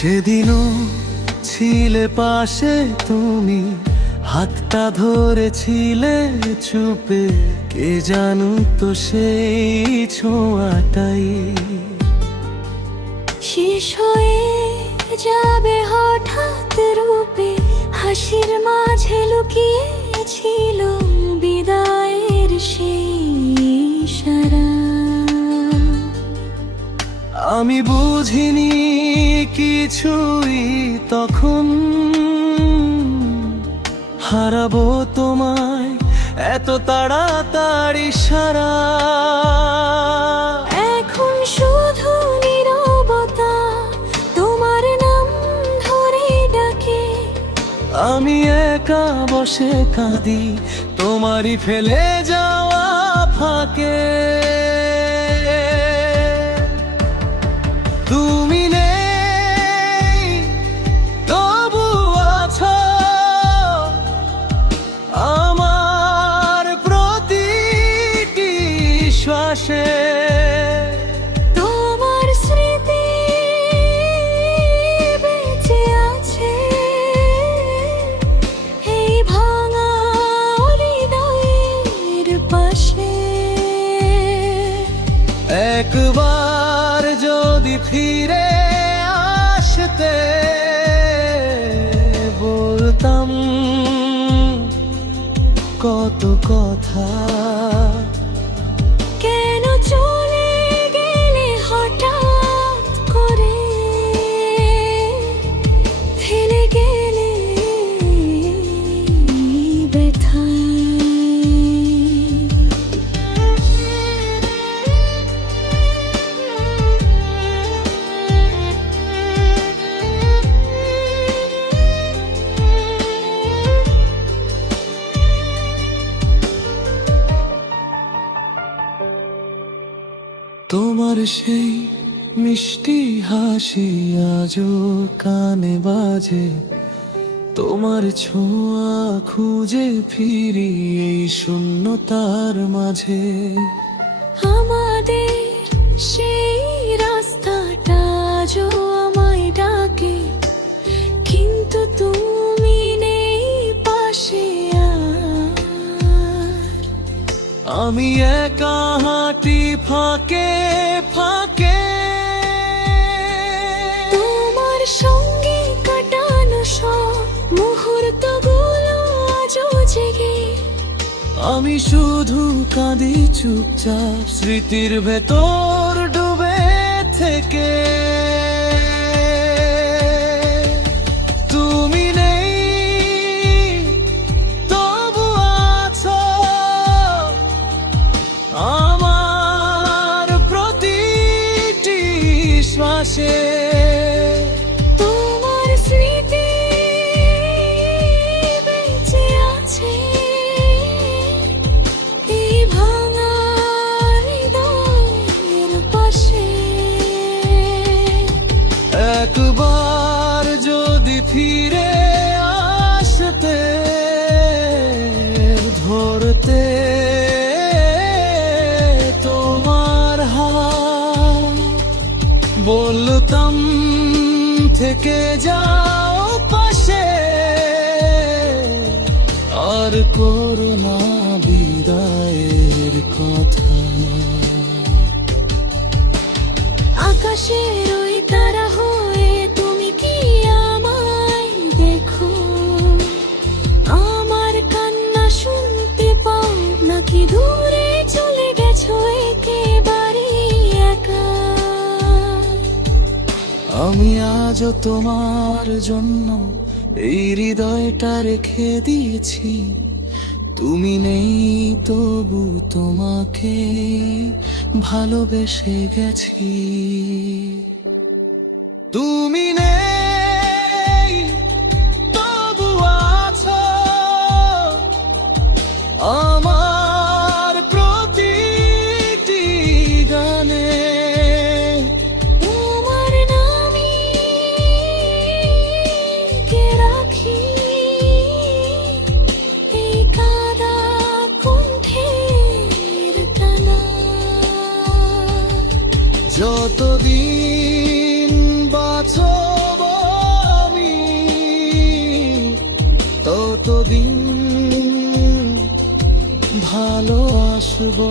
সেদিনও ছিলে পাশে তুমি, হাতটা ধরেছিলে চুপে, কে জানত সেই ছোঁয়াটাই শেষ হয়ে যাবে হঠাৎ রূপে, হাসির মাঝে লুকিয়ে ছিল বিদায়ের সেই ইশারা। আমি বুঝিনি কিছুই তখন, হারাবো তোমায় এত তাড়াতাড়ি সারা। এখন শুধু নীরবতা তোমার নাম ধরে ডাকে, আমি একা বসে কাঁদি তোমারই ফেলে যাওয়া ফাঁকে। তুমি নেই তবু আছো আমার প্রতিটি শ্বাসে। তোমার স্মৃতি বেঁচে আছে এই ভাঙা হৃদয়ের পাশে। একবার যদি ফিরে আসতে বলতাম কত কথা, কেন চলে গেলে হঠাৎ করে, ফেলে গেলে ব্যথায়। তোমার সেই মিষ্টি হাসি আজও কানে বাজে, তোমার ছোঁয়া খুঁজে ফিরি এই শূন্যতার মাঝে। আমাদের সেই রাস্তাটা আজও আমায় ডাকে, কিন্তু তুমি নেই পাশে আর। আমি একা হাঁটি ফাঁকে ফাঁকে, তোমার সঙ্গে কাটানো সব মুহূর্তগুলো আজও জেগে। আমি শুধু কাঁদি চুপচাপ স্মৃতির ভেতর ডুবে থেকে। তুমি নেই তবু আছো আমার প্রতিটি শ্বাসে। তোমার স্মৃতি বেঁচে আছে এই ভাঙা হৃদয়ের পাশে। একবার যদি ফিরে আসতে ধরতে তোমার হাত, বলতাম থেকে যাও পাশে, আর করো না বিদায়ের কথা। আকাশের ওই তারা হয়ে তুমি কি আমায় দেখো, আমার কান্না শুনতে পাও নাকি দূরে চলে গেছো একেবারে একা। আমি আজও তোমার জন্য এই হৃদয়টা রেখে দিয়েছি, তুমি নেই তবু তোমাকে ভালোবেসে গেছি। তুমি নেই তবু আছো আমার প্রতিটি গানে। তোমার নামই কে রাখি এই কাদা কণ্ঠের টানা। যতদিন বাঁচব কতদিন ভালোবাসবো।